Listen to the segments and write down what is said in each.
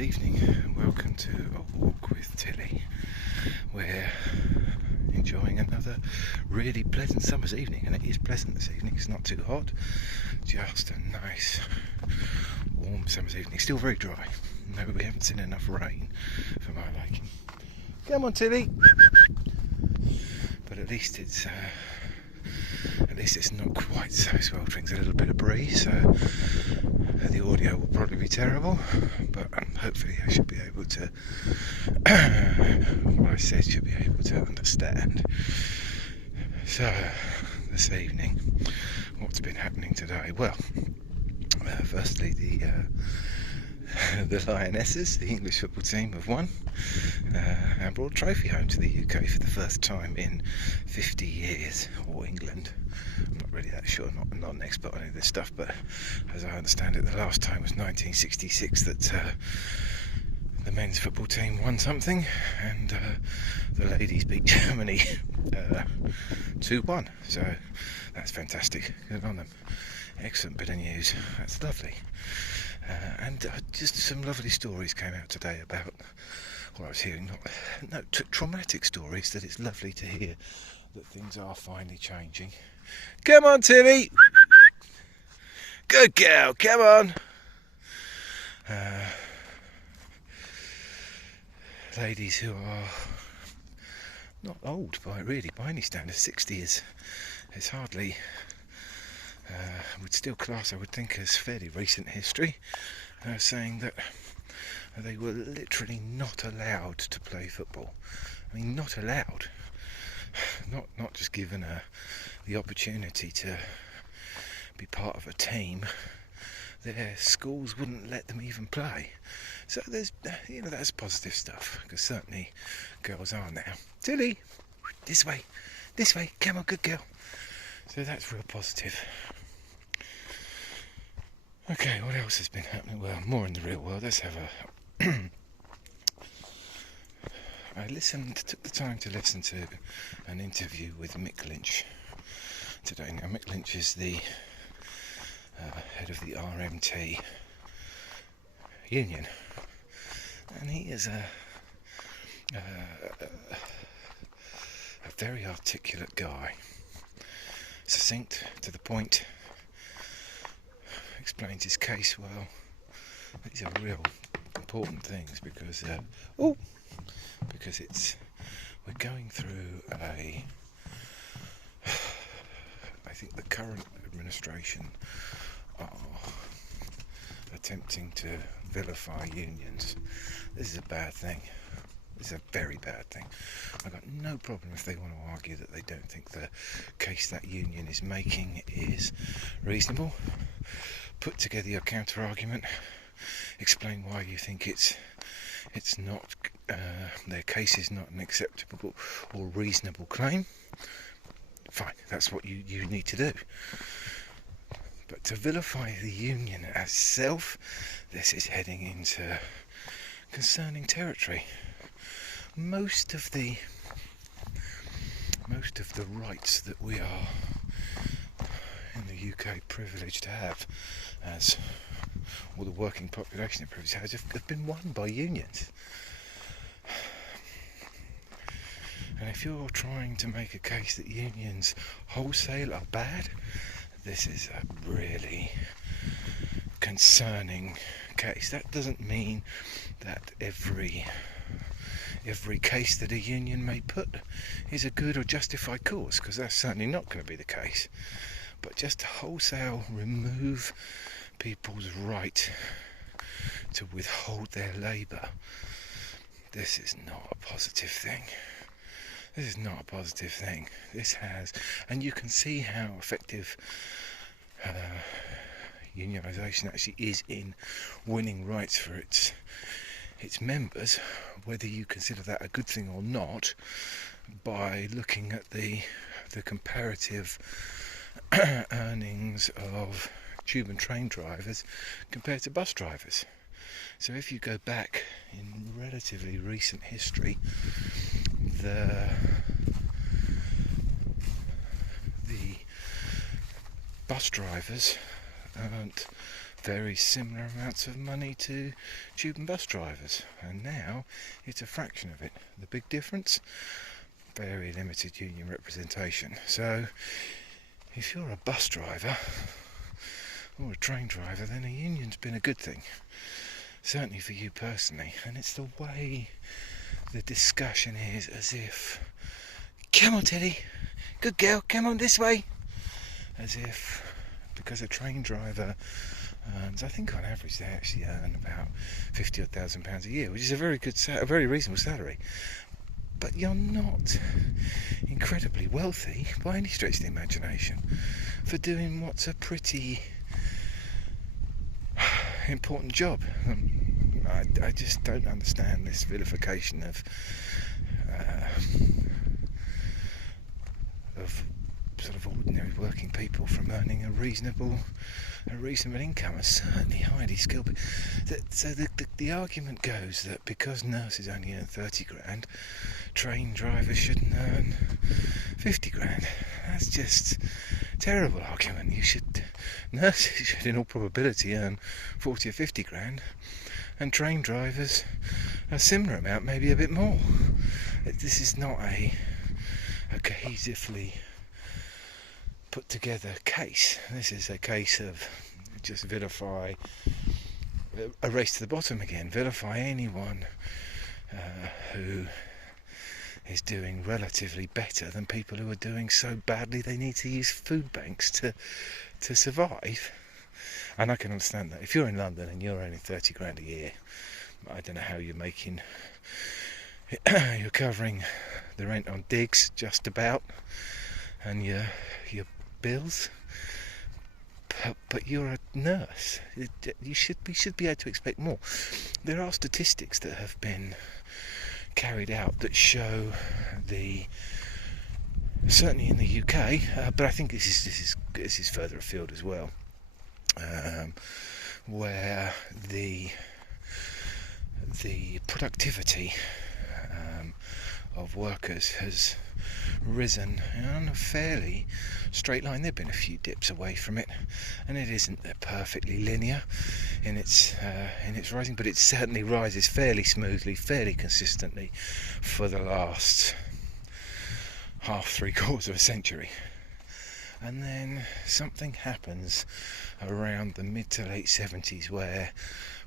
evening and welcome to A Walk with Tilly. We're enjoying another really pleasant summer's evening, and it is pleasant this evening. It's not too hot, just a nice warm summer's evening. Still very dry. No, we haven't seen enough rain for my liking. Come on, Tilly. But at least it's not quite so sweltering. There's a little bit of breeze, so the audio will probably be terrible, but hopefully I should be able to what I said should be able to understand. So this evening, what's been happening today? Well, firstly the Lionesses, the English football team, have won and brought a trophy home to the UK for the first time in 50 years, or England. I'm not really that sure, not an expert on any of this stuff, but as I understand it, the last time was 1966 that the men's football team won something, and the ladies beat Germany 2-1, so that's fantastic. Good on them. Excellent bit of news. That's lovely. And just some lovely stories came out today about what I was hearing. Traumatic stories that it's lovely to hear that things are finally changing. Come on, Tilly! Good girl, come on! Ladies who are not old by any standard. 60 is hardly... would still class, I would think, as fairly recent history, saying that they were literally not allowed to play football. I mean, not allowed. Not just given the opportunity to be part of a team. Their schools wouldn't let them even play. So there's, that's positive stuff, because certainly girls are now. Tilly, this way, come on, good girl. So that's real positive. Okay, what else has been happening? Well, more in the real world. Let's have a... took the time to listen to an interview with Mick Lynch today. Now, Mick Lynch is the head of the RMT union, and he is a very articulate guy, succinct, to the point, explains his case well. These are real important things because we're going through I think the current administration are attempting to vilify unions. This is a bad thing. It's a very bad thing. I've got no problem if they want to argue that they don't think the case that union is making is reasonable. Put together your counter argument. Explain why you think it's not their case is not an acceptable or reasonable claim. Fine, that's what you need to do. But to vilify the union as self, this is heading into concerning territory. Most of the rights that we are in the UK privileged to have, as all the working population it privileged has, have been won by unions. And if you're trying to make a case that unions wholesale are bad, this is a really concerning case. That doesn't mean that every case that a union may put is a good or justified cause, because that's certainly not going to be the case. But just to wholesale remove people's right to withhold their labour, this is not a positive thing. This is not a positive thing. This has, and you can see how effective unionisation actually is in winning rights for its members, whether you consider that a good thing or not, by looking at the comparative earnings of tube and train drivers compared to bus drivers. So if you go back in relatively recent history, the bus drivers earned very similar amounts of money to tube and bus drivers, and now it's a fraction of it. The big difference? Very limited union representation. So if you're a bus driver or a train driver, then a union's been a good thing, certainly for you personally. And it's the way the discussion is, as if, come on Teddy, good girl, come on this way, as if because a train driver earns, I think on average they actually earn about £50,000 a year, which is a very good, a very reasonable salary. But you're not incredibly wealthy by any stretch of the imagination for doing what's a pretty important job. I just don't understand this vilification of sort of ordinary working people from earning a reasonable income, and certainly highly skilled. So the argument goes that because nurses only earn 30 grand, train drivers shouldn't earn 50 grand. That's just a terrible argument. Nurses should in all probability earn 40 or 50 grand, and train drivers a similar amount, maybe a bit more. This is not a cohesively put together case. This is a case of just vilify, a race to the bottom again, vilify anyone who is doing relatively better than people who are doing so badly they need to use food banks to survive. And I can understand that. If you're in London and you're earning 30 grand a year, I don't know how you're making, you're covering the rent on digs just about, and your bills, but you're a nurse. You should be able to expect more. There are statistics that have been carried out that show certainly in the UK, but I think this is further afield as well, where the productivity of workers has risen on a fairly straight line. There have been a few dips away from it, and it isn't perfectly linear in its rising, but it certainly rises fairly smoothly, fairly consistently for the last three-quarters of a century. And then something happens around the mid to late 70s where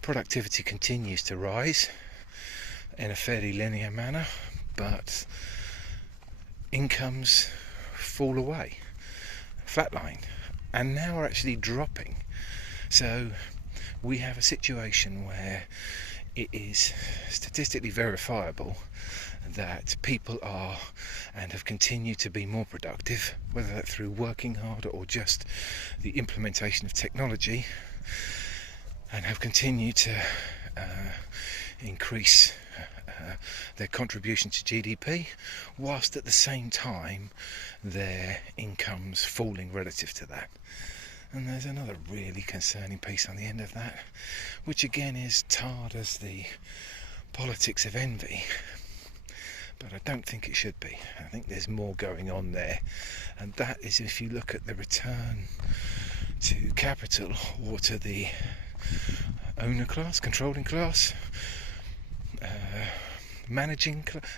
productivity continues to rise in a fairly linear manner, but incomes fall away, flatline, and now are actually dropping. So we have a situation where it is statistically verifiable that people are and have continued to be more productive, whether that's through working harder or just the implementation of technology, and have continued to increase their contribution to GDP, whilst at the same time their income's falling relative to that. And there's another really concerning piece on the end of that, which again is tarred as the politics of envy, but I don't think it should be. I think there's more going on there, and that is if you look at the return to capital or to the owner class, controlling class,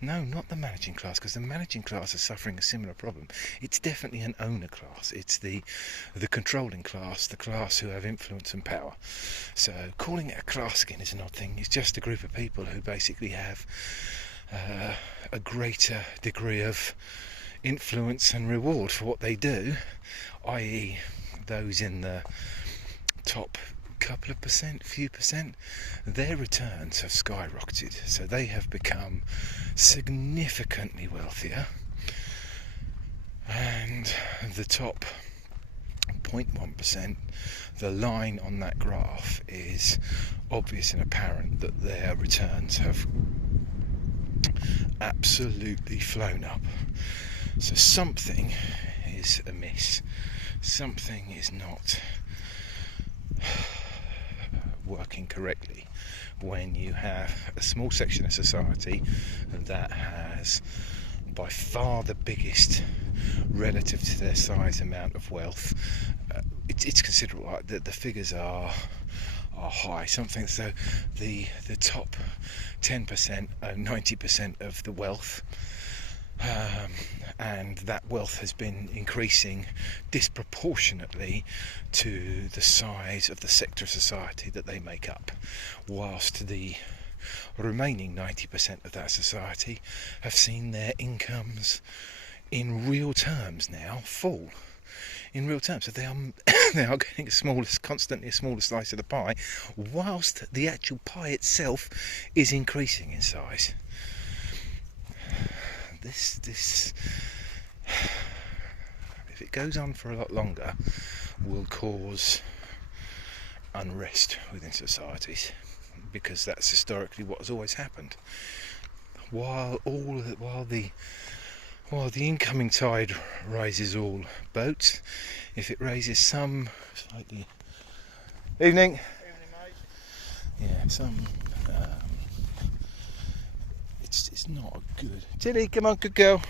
no, not the managing class, because the managing class is suffering a similar problem. It's definitely an owner class. It's the controlling class, the class who have influence and power. So calling it a class again is an odd thing. It's just a group of people who basically have a greater degree of influence and reward for what they do, i.e. those in the top couple of few percent, their returns have skyrocketed, so they have become significantly wealthier, and the top 0.1%, the line on that graph is obvious and apparent that their returns have absolutely flown up. So something is amiss, something is not working correctly when you have a small section of society that has by far the biggest relative to their size amount of wealth. It's considerable. Like the figures are high. Something so the top 10% 90% of the wealth, and that wealth has been increasing disproportionately to the size of the sector of society that they make up, whilst the remaining 90% of that society have seen their incomes in real terms now fall. In real terms, so they are getting constantly a smaller slice of the pie, whilst the actual pie itself is increasing in size. This, if it goes on for a lot longer, will cause unrest within societies, because that's historically what has always happened. While the incoming tide raises all boats, if it raises some slightly... Evening. Evening, mate. Yeah, some... it's not a good... Tilly, come on, good girl.